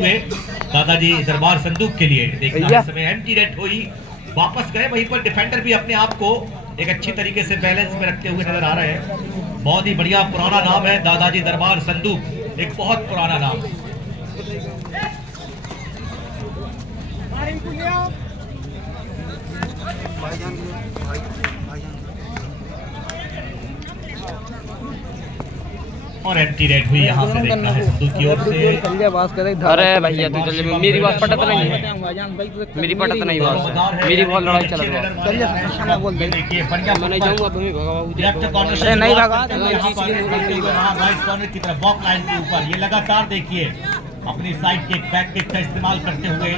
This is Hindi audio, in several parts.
हुए दादाजी दरबार संदूक के लिए। देखना समय एम्प्टी रेड हुई, वापस गए, वहीं पर डिफेंडर भी अपने आप को एक अच्छी तरीके से बैलेंस में रखते हुए नजर आ रहे हैं। बहुत ही बढ़िया पुराना नाम है दादाजी दरबार संदूक, एक बहुत पुराना नाम। और एम्प्टी रेड हुई यहाँ से। देखना है संदूक की ओर से। अरे भैया तू चल, मेरी बात पटत नहीं है, मेरी पटत नहीं बात, मेरी बहुत लड़ाई चल रही है। देखिए बढ़िया, मैं नहीं जाऊंगा, तुम ही भगाओ। लेफ्ट कॉर्नर से नहीं भागा, राइट कॉर्नर की तरफ बॉक्स लाइन के ऊपर। ये लगातार देखिए अपनी साइड के बैक किक का इस्तेमाल करते हुए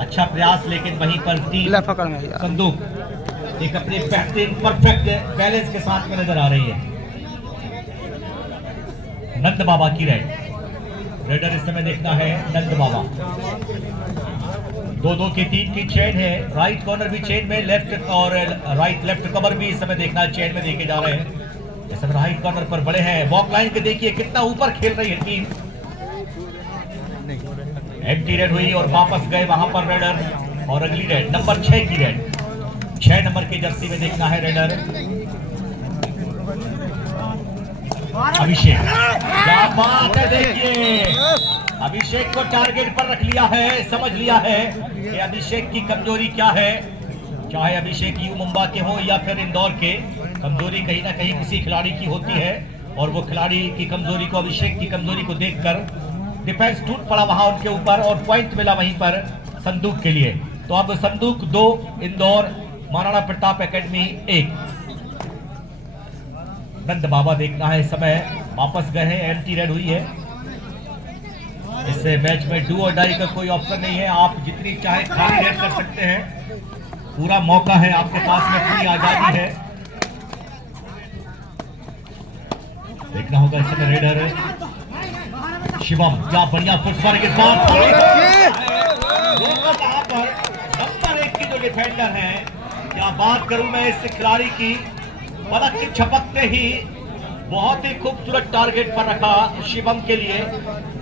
अच्छा प्रयास, लेकिन वहीं पर टीम संदूक एक अपने बेहतरीन परफेक्ट बैलेंस के साथ में नजर आ रही है। नंद बाबा की रेडर इस समय देखना है नंद बाबा। 2-2 की 3 की चेन है, राइट कॉर्नर भी चेन में, लेफ्ट और राइट लेफ्ट कवर भी इस समय देखना है चेन में देखे जा रहे हैं। इस समय राइट कॉर्नर पर बड़े हैं, वॉक लाइन के देखिए कितना ऊपर खेल रही है टीम। एम्प्टी रेड हुई और वापस गए वहां पर रेडर, और अगली रेड नंबर 6 की रेड, 6 नंबर की जर्सी में देखना है रेडर अभिषेक। क्या बात है, देखिए अभिषेक को टारगेट पर रख लिया है, समझ लिया है कि अभिषेक की कमजोरी क्या है। चाहे अभिषेक यू मुंबा के हो या फिर इंदौर के, कमजोरी कहीं ना कहीं किसी खिलाड़ी की होती है, और वो खिलाड़ी की कमजोरी को, अभिषेक की कमजोरी को देखकर डिफेंस टूट पड़ा वहां उनके ऊपर, और पॉइंट मिला वहीं पर संदूक के लिए। तो अब संदूक 2, इंदौर महाराणा प्रताप एकेडमी 1। नंद बाबा देखना है इस समय वापस गए हैं, एम्प्टी रेड हुई है। इस मैच में डू और डाई का कोई ऑप्शन नहीं है, आप जितनी चाहे खाली रेड कर सकते हैं, पूरा मौका है आपके पास में, पूरी आजादी है। देखना होगा इस समय रेडर शिवम, क्या बढ़िया फुटवर्क के साथ नंबर 1 की जो डिफेंडर है, क्या बात करूं मैं इस खिलाड़ी की, पलक की झपकते ही बहुत ही खूबसूरत टारगेट पर रखा शिवम के लिए,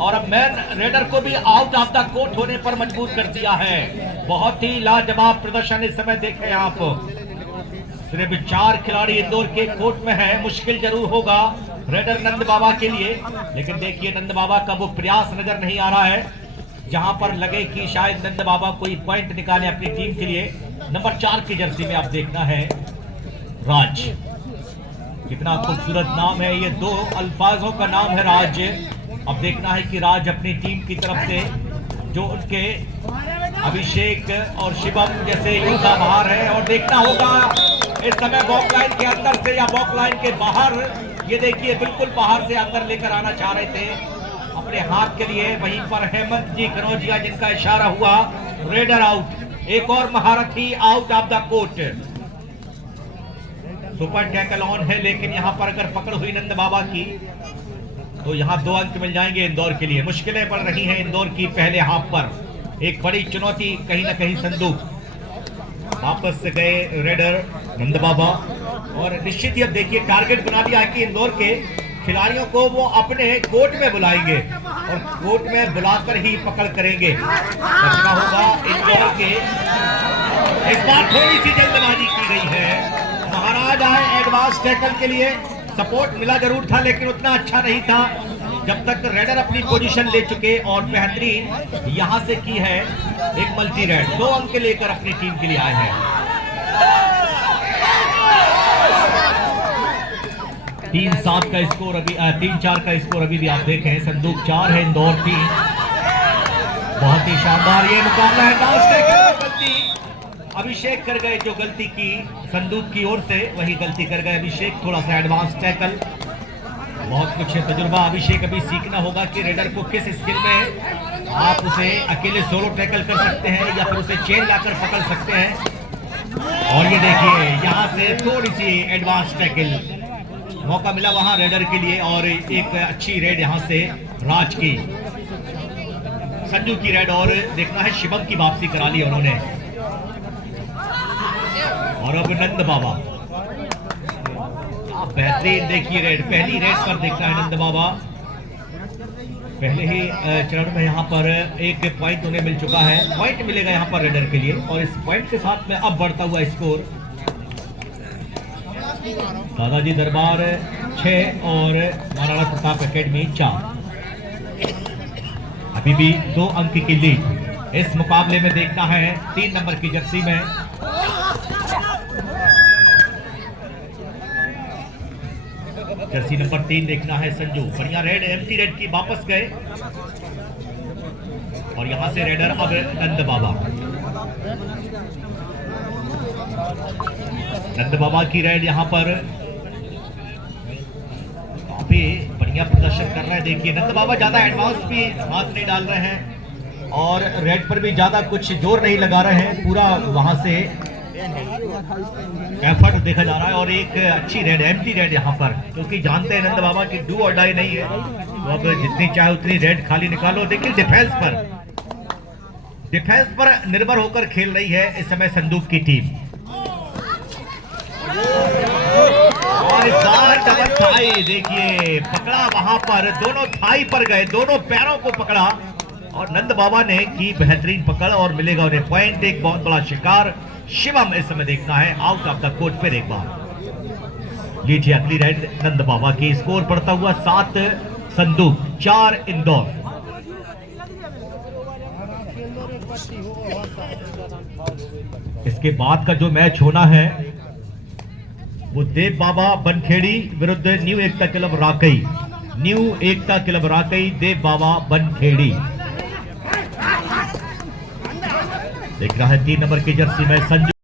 और अब मैन रेडर को भी आउट ऑफ द कोर्ट होने पर मजबूर कर दिया है। बहुत ही लाजवाब प्रदर्शन इस समय देखें आप। सिर्फ 4 खिलाड़ी इंदौर के कोर्ट में है, मुश्किल जरूर होगा रेडर नंद बाबा के लिए, लेकिन देखिए नंद बाबा का वो प्रयास नजर नहीं आ रहा है जहां पर लगे कि शायद नंद बाबा कोई पॉइंट निकाले अपनी टीम के लिए। नंबर 4 की जर्सी में आप देखना है राज, कितना खूबसूरत नाम है, ये 2 अल्फाजों का नाम है राज। अब देखना है कि राज अपनी टीम की तरफ से जो उनके अभिषेक और शिवम जैसे युवा बाहर है, और देखना होगा इस समय बॉक्स लाइन के अंदर से या बॉक्स लाइन के बाहर। ये देखिए बिल्कुल बाहर से अंदर लेकर आना चाह रहे थे अपने हाथ के लिए, वहीं पर हेमंत जी कनौजिया जिनका इशारा हुआ, रेडर आउट। एक और महारथी out of the court. Super tackle on है, लेकिन यहां पर अगर पकड़ हुई नंद बाबा की तो यहां 2 अंक मिल जाएंगे इंदौर के लिए। मुश्किलें बढ़ रही हैं इंदौर की पहले हाफ पर, एक बड़ी चुनौती कहीं ना कहीं संदूक। वापस से गए रेडर नंद बाबा, और निश्चित ही अब देखिए टारगेट बना दिया है कि इंदौर के खिलाड़ियों को वो अपने कोर्ट में बुलाएंगे, और कोर्ट में बुलाकर ही पकड़ करेंगे। बचना होगा इंदौर के। इस बार थोड़ी सी जल्दबाजी की गई है, महाराज आए एडवांस टैकल के लिए, सपोर्ट मिला जरूर था लेकिन उतना अच्छा नहीं था जब तक रेडर अपनी पोजीशन ले चुके, और बेहतरीन यहां से की है एक मल्टी रेड, 2 अंक लेकर अपनी टीम के लिए आए हैं। 3-7 का स्कोर अभी, 3-4 का स्कोर अभी भी आप देखें, संदूक 4 है इंदौर 3। बहुत ही शानदार ये मुकाबला है। गलती अभिषेक कर गए, जो गलती की संदूक की ओर से वही गलती कर गए अभिषेक, थोड़ा सा एडवांस टैकल। बहुत कुछ तजुर्बा अभिषेक अभी सीखना होगा कि रेडर को किस स्किल में आप उसे अकेले सोलो टैकल कर सकते हैं या फिर उसे चेन लाकर पकड़ सकते हैं। और ये देखिए यहां से थोड़ी सी एडवांस टैकल, मौका मिला वहां रेडर के लिए, और एक अच्छी रेड यहां से राज की, संजू की रेड, और देखना है शिवम की वापसी करा ली उन्होंने। और अब नंद बाबा, आप बेहतरीन देखिए रेड, पहली रेड पर देखना है नंद बाबा। पहले ही चरण में यहाँ पर एक पॉइंट उन्हें मिल चुका है। पॉइंट मिलेगा यहाँ पर रेडर के लिए और इस पॉइंट के साथ में अब बढ़ता हुआ स्कोर दादाजी दरबार 6 और महाराणा प्रताप एकेडमी 4। अभी भी 2 अंक की लीड इस मुकाबले में देखना है 3 नंबर की जर्सी में। जर्सी नंबर 3 देखना है संजू। बढ़िया रेड, एम्प्टी रेड की वापस गए और यहां से रेडर अब नंद बाबा। नंद बाबा की रेड यहां पर काफी बढ़िया प्रदर्शन कर रहे हैं। देखिए नंद बाबा ज्यादा एडवांस भी हाथ नहीं डाल रहे हैं और रेड पर भी ज्यादा कुछ जोर नहीं लगा रहे हैं। पूरा वहां से एफर्ट देखा जा रहा है और एक अच्छी रेड, एम्प्टी रेड यहाँ पर, क्योंकि जानते हैं नंद बाबा की डू और डाई नहीं है, तो अब जितनी चाहे उतनी रेड खाली निकालो। देखिए डिफेंस पर निर्भर होकर खेल रही है इस समय संदूक की टीम। और इस बार डबल थाई देखिए पकड़ा, वहां पर दोनों थाई पर गए, दोनों पैरों को पकड़ा और नंद बाबा ने की बेहतरीन पकड़ और मिलेगा उन्हें पॉइंट। एक बहुत बड़ा शिकार शिवम इस समय देखना है आउट ऑफ द कोर्ट। फिर एक बार लीजिए अगली रेड नंद बाबा की। स्कोर बढ़ता हुआ 7 संदूक 4 इंदौर। इसके बाद का जो मैच होना है वो देव बाबा बनखेड़ी विरुद्ध न्यू एकता क्लब राकई। न्यू एकता क्लब राकई, देव बाबा बनखेड़ी। देख रहा है 3 नंबर की जर्सी में संजू।